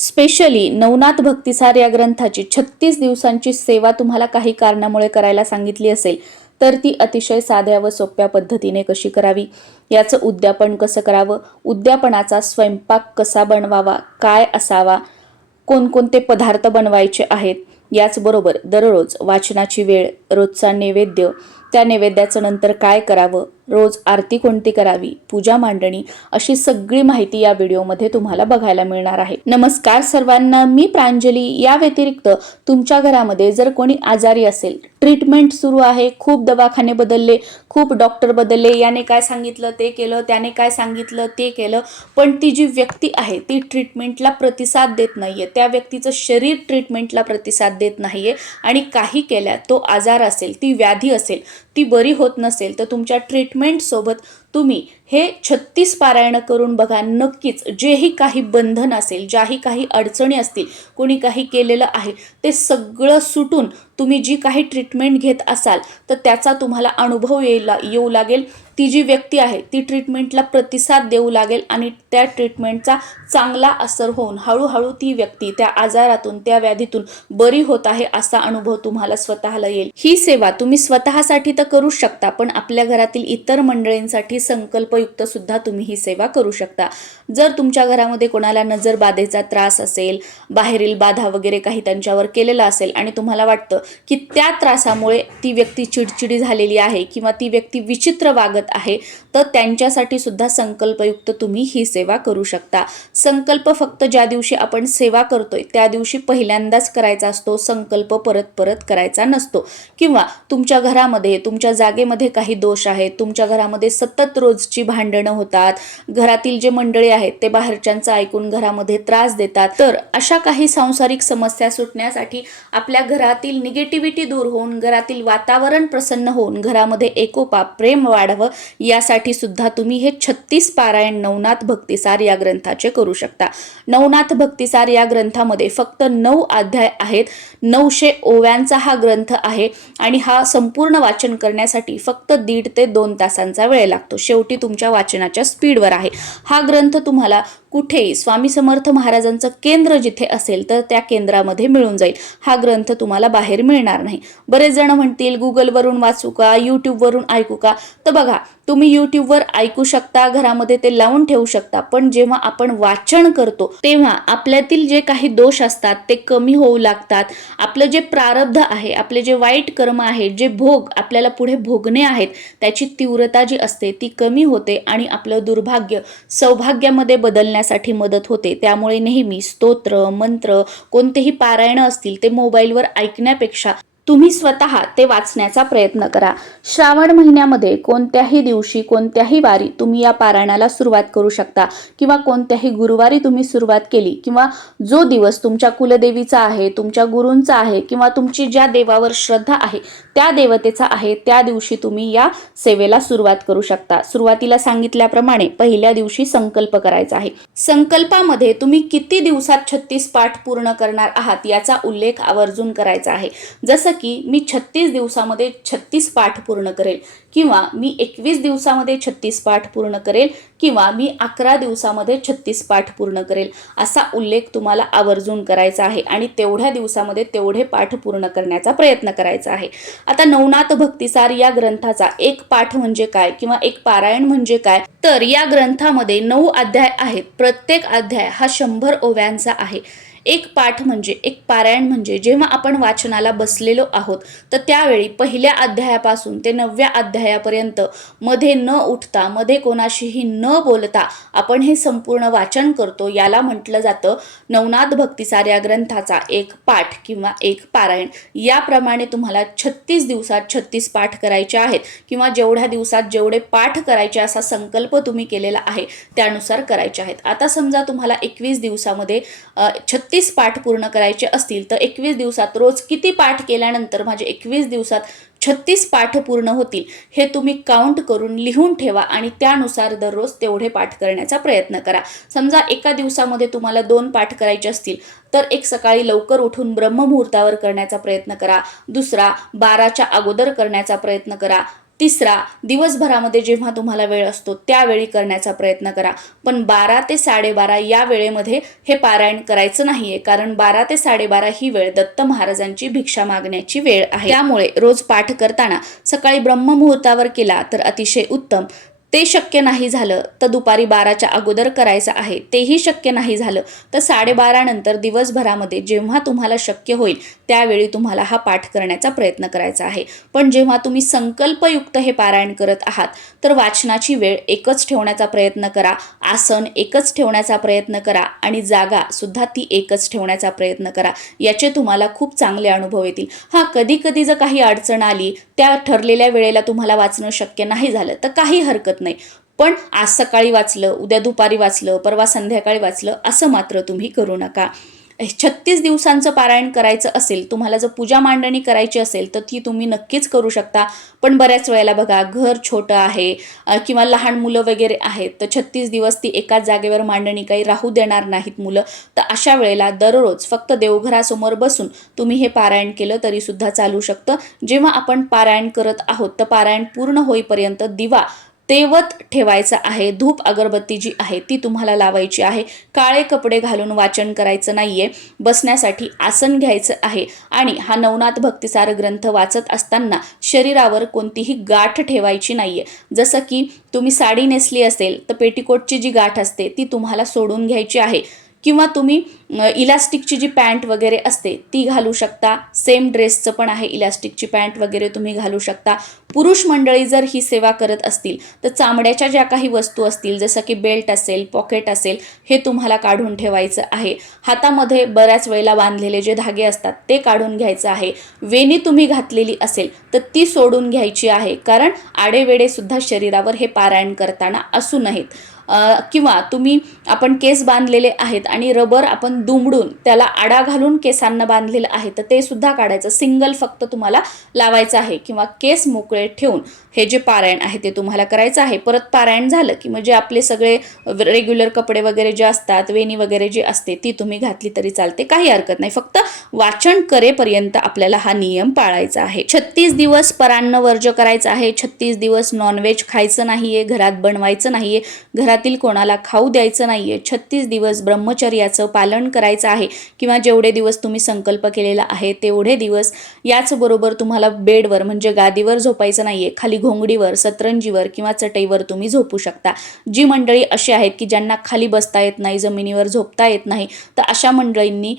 Specially Navnath भक्तिसार या ग्रंथाची छत्तीस दिवसांची सेवा तुम्हाला काही कारणामुळे करायला सांगितली असेल तर ती अतिशय साध्या व सोप्या पद्धतीने कशी करावी? याचं उद्यापन कसं करावं? उद्यापनाचा स्वयंपाक कसा बनवावा? काय असावा? कोणकोणते पदार्थ बनवायचे आहेत? याचबरोबर दररोज वाचनाची वेळ रोजचा नैवेद्य त्या नैवेद्याचं नंतर काय करावं? रोज आरती कोणती करावी पूजा मांडणी अशी सगळी माहिती या व्हिडिओमध्ये तुम्हाला बघायला मिळणार आहे. नमस्कार सर्वांना मी प्रांजली. या व्यतिरिक्त तुमच्या घरामध्ये जर कोणी आजारी असेल ट्रीटमेंट सुरू आहे खूप दवाखाने बदलले खूप डॉक्टर बदलले याने काय सांगितलं ते केलं त्याने काय सांगितलं ते केलं पण ती जी व्यक्ती आहे ती ट्रीटमेंटला प्रतिसाद देत नाहीये. त्या व्यक्तीचं शरीर ट्रीटमेंटला प्रतिसाद देत नाहीये. आणि काही केल्या तो आजार असेल ती व्याधी असेल ती बरी होत नसेल तर तुमच्या ट्रीटमेंटसोबत तुम्ही हे छत्तीस पारायण करून बघा. नक्कीच जेही काही बंधन असेल ज्याही काही अडचणी असतील कोणी काही केलेलं आहे ते सगळं सुटून तुम्ही जी काही ट्रीटमेंट घेत असाल तर त्याचा तुम्हाला अनुभव येईल येऊ लागेल. ती जी व्यक्ती आहे ती ट्रीटमेंटला प्रतिसाद देऊ लागेल आणि त्या ट्रीटमेंटचा चांगला असर होऊन हळूहळू ती व्यक्ती त्या आजारातून त्या व्याधीतून बरी होत आहे असा अनुभव तुम्हाला स्वतःला येईल. ही सेवा तुम्ही स्वतःसाठी तर करू शकता पण आपल्या घरातील इतर मंडळींसाठी संकल्पयुक्त सुद्धा तुम्ही ही सेवा करू शकता. जर तुमच्या घरामध्ये कोणाला नजर बाधेचा त्रास असेल बाहेरील बाधा वगैरे काही त्यांच्यावर केलेला असेल आणि तुम्हाला वाटतं की त्या त्रासामुळे ती व्यक्ती चिडचिडी झालेली आहे किंवा ती व्यक्ती विचित्र वागत आहे तर त्यांच्यासाठी सुद्धा संकल्पयुक्त तुम्ही ही सेवा करू शकता. संकल्प फक्त ज्या दिवशी आपण सेवा करतोय त्या दिवशी पहिल्यांदाच करायचा असतो संकल्प परत परत करायचा नसतो. किंवा तुमच्या घरामध्ये तुमच्या जागेमध्ये काही दोष आहेत तुमच्या घरामध्ये सतत रोजची भांडणं होतात घरातील जे मंडळी आहेत ते बाहेरच्यांचं ऐकून घरामध्ये त्रास देतात. तर अशा काही सांसारिक समस्या सुटण्यासाठी आपल्या घरातील निगेटिव्हिटी दूर होऊन घरातील वातावरण प्रसन्न होऊन घरामध्ये एकोपा प्रेम वाढवं यासाठी सुद्धा तुम्ही हे छत्तीस पारायण नवनाथ भक्तिसार या ग्रंथाचे करू शकता. नवनाथ भक्तिसार या ग्रंथामध्ये फक्त नऊ अध्याय आहेत. नऊशे ओव्यांचा हा ग्रंथ आहे आणि हा संपूर्ण वाचन करण्यासाठी फक्त दीड ते दोन तासांचा वेळ लागतो. शेवटी तुमच्या वाचनाच्या स्पीडवर आहे. हा ग्रंथ तुम्हाला कुठेही स्वामी समर्थ महाराजांचं केंद्र जिथे असेल तर त्या केंद्रामध्ये मिळून जाईल. हा ग्रंथ तुम्हाला बाहेर मिळणार नाही. बरेच जण म्हणतील गुगलवरून वाचू का? यूट्यूबवरून ऐकू का? तर बघा तुम्ही यूट्यूबवर ऐकू शकता घरामध्ये ते लावून ठेवू शकता पण जेव्हा आपण वाचन करतो तेव्हा आपल्यातील जे काही दोष असतात ते कमी होऊ लागतात. आपलं जे प्रारब्ध आहे आपले जे वाईट कर्म आहेत जे भोग आपल्याला पुढे भोगणे आहेत त्याची तीव्रता जी असते ती कमी होते आणि आपलं दुर्भाग्य सौभाग्यामध्ये बदलण्या बदलण्यासाठी मदत होते. त्यामुळे नेहमी स्तोत्र मंत्र कोणतेही पारायण असतील ते मोबाईलवर ऐकण्यापेक्षा तुम्ही स्वतः ते वाचण्याचा प्रयत्न करा. श्रावण महिन्यामध्ये कोणत्याही दिवशी कोणत्याही वारी तुम्ही या पारायणाला सुरुवात करू शकता किंवा कोणत्याही गुरुवारी तुम्ही सुरुवात केली किंवा जो दिवस तुमच्या कुलदेवीचा आहे तुमच्या गुरूंचा आहे किंवा तुमची ज्या देवावर श्रद्धा आहे त्या देवतेचा आहे त्या दिवशी तुम्ही या सेवेला सुरुवात करू शकता. सुरुवातीला सांगितल्याप्रमाणे पहिल्या दिवशी संकल्प करायचा आहे. संकल्पामध्ये तुम्ही किती दिवसात छत्तीस पाठ पूर्ण करणार आहात याचा उल्लेख आवर्जून करायचा आहे. जसं की मी छत्तीस दिवसामध्ये छत्तीस पाठ पूर्ण करेल किंवा मी एकवीस दिवसामध्ये छत्तीस पाठ पूर्ण करेल किंवा मी अकरा दिवसामध्ये छत्तीस पाठ पूर्ण करेल असा उल्लेख तुम्हाला आवर्जून करायचा आहे आणि तेवढ्या दिवसामध्ये तेवढे पाठ पूर्ण करण्याचा प्रयत्न करायचा आहे. आता नवनाथ भक्तिसार या ग्रंथाचा एक पाठ म्हणजे काय किंवा एक पारायण म्हणजे काय? तर या ग्रंथामध्ये नऊ अध्याय आहेत. प्रत्येक अध्याय हा शंभर ओव्यांचा आहे. एक पाठ म्हणजे एक पारायण म्हणजे जेव्हा आपण वाचनाला बसलेलो आहोत तर त्यावेळी पहिल्या अध्यायापासून ते नवव्या अध्यायापर्यंत मध्ये न उठता मध्ये कोणाशीही न बोलता आपण हे संपूर्ण वाचन करतो. याला म्हटलं जातं नवनाथ भक्तिसार या ग्रंथाचा एक पाठ किंवा एक पारायण. याप्रमाणे तुम्हाला छत्तीस दिवसात छत्तीस पाठ करायचे आहेत किंवा जेवढ्या दिवसात जेवढे पाठ करायचे असा संकल्प तुम्ही केलेला आहे त्यानुसार करायचे आहेत. आता समजा तुम्हाला एकवीस दिवसामध्ये छत्तीस पाठ पूर्ण करायचे असतील तर एकवीस दिवसात रोज किती पाठ केल्यानंतर माझे एकवीस दिवसात छत्तीस पाठ पूर्ण होतील हे तुम्ही काउंट करून लिहून ठेवा आणि त्यानुसार दररोज तेवढे पाठ करण्याचा प्रयत्न करा. समजा एका दिवसामध्ये तुम्हाला दोन पाठ करायचे असतील तर एक सकाळी लवकर उठून ब्रह्ममुहूर्तावर करण्याचा प्रयत्न करा. दुसरा बाराच्या अगोदर करण्याचा प्रयत्न करा. तिसरा दिवसभरामध्ये जेव्हा तुम्हाला वेळ असतो त्यावेळी करण्याचा प्रयत्न करा. पण बारा ते साडेबारा या वेळेमध्ये हे पारायण करायचं नाहीये कारण बारा ते साडेबारा ही वेळ दत्त महाराजांची भिक्षा मागण्याची वेळ आहे. त्यामुळे रोज पाठ करताना सकाळी ब्रह्ममुहूर्तावर केला तर अतिशय उत्तम. ते शक्य नाही झालं तर दुपारी बाराच्या अगोदर करायचं आहे. तेही शक्य नाही झालं तर साडेबारानंतर दिवसभरामध्ये जेव्हा तुम्हाला शक्य होईल त्यावेळी तुम्हाला हा पाठ करण्याचा प्रयत्न करायचा आहे. पण जेव्हा तुम्ही संकल्पयुक्त हे पारायण करत आहात तर वाचनाची वेळ एकच ठेवण्याचा प्रयत्न करा आसन एकच ठेवण्याचा प्रयत्न करा आणि जागा सुद्धा ती एकच ठेवण्याचा प्रयत्न करा. याचे तुम्हाला खूप चांगले अनुभव येतील. हां कधी कधी जर काही अडचण आली त्या ठरलेल्या वेळेला तुम्हाला वाचणं शक्य नाही झालं तर काही हरकत नाही. पण आज सकाळी वाचलं उद्या दुपारी वाचलं परवा संध्याकाळी वाचलं असं मात्र तुम्ही करू नका. छत्तीस दिवसांचं पारायण करायचं असेल तुम्हाला जर पूजा मांडणी करायची असेल तर ती तुम्ही नक्कीच करू शकता. पण बऱ्याच वेळेला बघा घर छोटं आहे किंवा लहान मुलं वगैरे आहेत तर छत्तीस दिवस ती एकाच जागेवर मांडणी काही राहू देणार नाहीत मुलं. तर अशा वेळेला दररोज फक्त देवघरासमोर बसून तुम्ही हे पारायण केलं तरी सुद्धा चालू शकतं. जेव्हा आपण पारायण करत आहोत तर पारायण पूर्ण होईपर्यंत दिवा तेवत ठेवायचं आहे. धूप अगरबत्ती जी आहे ती तुम्हाला लावायची आहे. काळे कपडे घालून वाचन करायचं नाहीये. बसण्यासाठी आसन घ्यायचं आहे. आणि हा नवनाथ भक्तिसार ग्रंथ वाचत असताना शरीरावर कोणतीही गाठ ठेवायची नाहीये. जसं की तुम्ही साडी नेसली असेल तर पेटीकोटची जी गाठ असते ती तुम्हाला सोडून घ्यायची आहे. किंवा तुम्ही इलास्टिकची जी पॅन्ट वगैरे असते ती घालू शकता. सेम ड्रेसचं पण आहे इलास्टिकची पॅन्ट वगैरे तुम्ही घालू शकता. पुरुष मंडळी जर ही सेवा करत असतील तर चामड्याच्या ज्या काही वस्तू असतील जसं की बेल्ट असेल पॉकेट असेल हे तुम्हाला काढून ठेवायचं आहे. हातामध्ये बऱ्याच वेळेला बांधलेले जे धागे असतात ते काढून घ्यायचं आहे. वेणी तुम्ही घातलेली असेल तर ती सोडून घ्यायची आहे. कारण आडेवेडे सुद्धा शरीरावर हे पारायण करताना असू नयेत. किंवा तुम्ही आपण केस बांधलेले आहेत आणि रबर आपण दुमडून त्याला आडा घालून केसांना बांधलेलं आहे तर ते सुद्धा काढायचं. सिंगल फक्त तुम्हाला लावायचं आहे किंवा केस मोकळे ठेवून हे जे पारायण आहे ते तुम्हाला करायचं आहे. परत पारायण झालं की म्हणजे आपले सगळे रेग्युलर कपडे वगैरे जे असतात वेणी वगैरे जी असते ती तुम्ही घातली तरी चालते. काही हरकत नाही. फक्त वाचन करेपर्यंत आपल्याला हा नियम पाळायचा आहे. छत्तीस दिवस परान्न वर्ज करायचं आहे. छत्तीस दिवस नॉनव्हेज खायचं नाहीये घरात बनवायचं नाहीये. घरातील कोणाला खाऊ द्यायचं नाहीये. छत्तीस दिवस ब्रह्मचर्याचं पालन करायचं आहे किंवा जेवढे दिवस तुम्ही संकल्प केलेला आहे तेवढे दिवस याचबरोबर तुम्हाला बेडवर म्हणजे गादीवर झोपायचं नाहीये. खाली घोंगडीवर सतरंजीवर किंवा चटईवर तुम्ही झोपू शकता. जी मंडळी अशी आहेत की ज्यांना खाली बसता येत नाही जमिनीवर झोपता येत नाही तर अशा मंडळींनी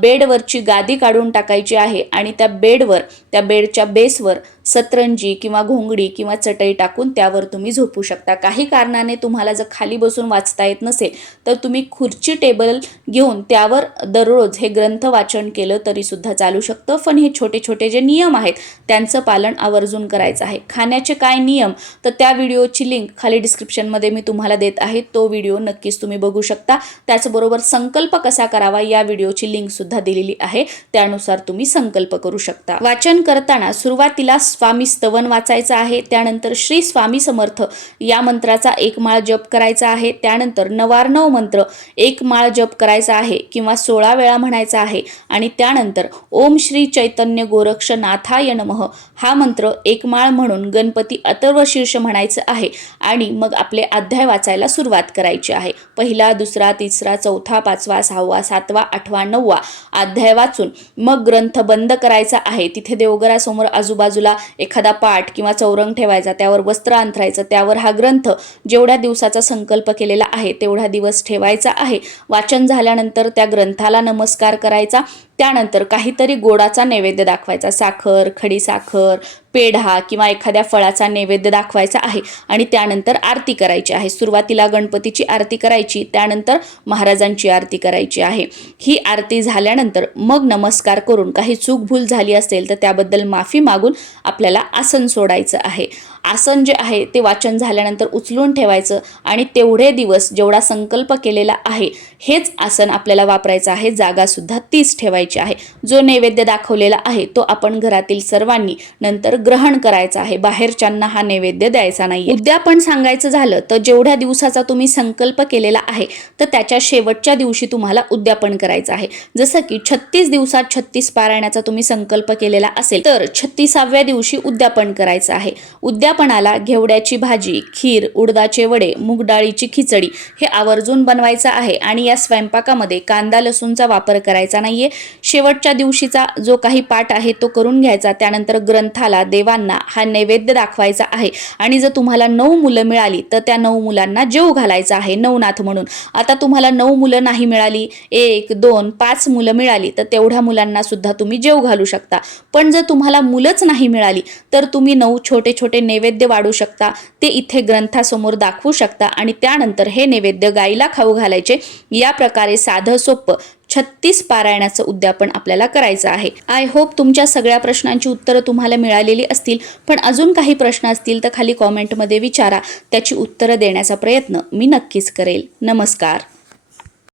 बेडवरची गादी काढून टाकायची आहे आणि त्या बेडवर त्या बेडच्या बेसवर सतरंजी किंवा घोंगडी किंवा चटई टाकून त्यावर तुम्ही झोपू शकता. काही कारणाने तुम्हाला जर खाली बसून वाचता येत नसेल तर तुम्ही खुर्ची टेबल घेऊन त्यावर दररोज हे ग्रंथ वाचन केलं तरी सुद्धा चालू शकतं. पण हे छोटे छोटे जे नियम आहेत त्यांचं पालन आवर्जून करायचं आहे. खाण्याचे काय नियम? तर त्या व्हिडिओची लिंक खाली डिस्क्रिप्शनमध्ये मी तुम्हाला देत आहे. तो व्हिडिओ नक्कीच तुम्ही बघू शकता. त्याचबरोबर संकल्प कसा करावा या व्हिडिओची लिंक सुद्धा दिलेली आहे. त्यानुसार तुम्ही संकल्प करू शकता. वाचन करताना सुरुवातीला स्वामी स्तवन वाचायचं आहे. त्यानंतर श्री स्वामी समर्थ या मंत्राचा एक माळ जप करायचा आहे त्यानंतर नवार्णव मंत्र एक माळ जप करायचा आहे किंवा सोळा वेळा म्हणायचा आहे. आणि त्यानंतर ओम श्री चैतन्य गोरक्ष नाथाय नमः हा मंत्र एक माळ म्हणून गणपती अथर्व शीर्ष म्हणायचं आहे. आणि मग आपले अध्याय वाचायला सुरुवात करायची आहे. पहिला दुसरा तिसरा चौथा पाचवा सहावा सातवा आठवा नववा अध्याय वाचून मग ग्रंथ बंद करायचा आहे. तिथे देवघरासमोर आजूबाजूला एखादा पाठ किंवा चौरंग ठेवायचा त्यावर वस्त्र अंथरायचं त्यावर हा ग्रंथ जेवढ्या दिवसाचा संकल्प केलेला आहे. तेवढा दिवस ठेवायचा आहे. वाचन झाल्यानंतर त्या ग्रंथाला नमस्कार करायचा. त्यानंतर काहीतरी गोडाचा नैवेद्य दाखवायचा. साखर खडी साखर पेढा किंवा एखाद्या फळाचा नैवेद्य दाखवायचा आहे आणि त्यानंतर आरती करायची आहे. सुरुवातीला गणपतीची आरती करायची त्यानंतर महाराजांची आरती करायची आहे. ही आरती झाल्यानंतर मग नमस्कार करून काही चूक भूल झाली असेल तर त्याबद्दल माफी मागून आपल्याला आसन सोडायचं आहे. आसन जे आहे ते वाचन झाल्यानंतर उचलून ठेवायचं आणि तेवढे दिवस जेवढा संकल्प केलेला आहे हेच आसन आपल्याला वापरायचं आहे. जागासुद्धा तीच ठेवायची दाखवायची आहे. जो नैवेद्य दाखवलेला आहे तो आपण घरातील सर्वांनी नंतर ग्रहण करायचा आहे. बाहेरच्यांना हा नैवेद्य द्यायचा नाही उद्यापन सांगायचं झालं तर जेवढ्या दिवसाचा तुम्ही संकल्प केलेला आहे तर त्याच्या शेवटच्या दिवशी तुम्हाला उद्यापन करायचं आहे. जसं की छत्तीस दिवसात छत्तीस पारायणाचा तुम्ही संकल्प केलेला असेल तर छत्तीसाव्या दिवशी उद्यापन करायचं आहे. उद्यापनाला घेवड्याची भाजी खीर उडदाचे वडे मूग डाळीची खिचडी हे आवर्जून बनवायचं आहे आणि या स्वयंपाकामध्ये कांदा लसूणचा वापर करायचा नाहीये. शेवटच्या दिवशीचा जो काही पाठ आहे तो करून घ्यायचा. त्यानंतर ग्रंथाला देवांना हा नैवेद्य दाखवायचा आहे. आणि जर तुम्हाला नऊ मुलं मिळाली तर त्या नऊ मुलांना जेव घालायचा आहे नवनाथ म्हणून. आता तुम्हाला नऊ मुलं नाही मिळाली एक दोन पाच मुलं मिळाली तर तेवढ्या मुलांना सुद्धा तुम्ही जेव घालू शकता. पण जर तुम्हाला मुलंच नाही मिळाली तर तुम्ही नऊ छोटे छोटे नैवेद्य वाढू शकता. ते इथे ग्रंथासमोर दाखवू शकता. आणि त्यानंतर हे नैवेद्य गाईला खाऊ घालायचे. या प्रकारे साधं सोपं छत्तीस पारायणाचं उद्यापन आपल्याला करायचं आहे. आय होप तुमच्या सगळ्या प्रश्नांची उत्तरं तुम्हाला मिळालेली असतील. पण अजून काही प्रश्न असतील तर खाली कॉमेंटमध्ये विचारा. त्याची उत्तरं देण्याचा प्रयत्न मी नक्कीच करेल. नमस्कार.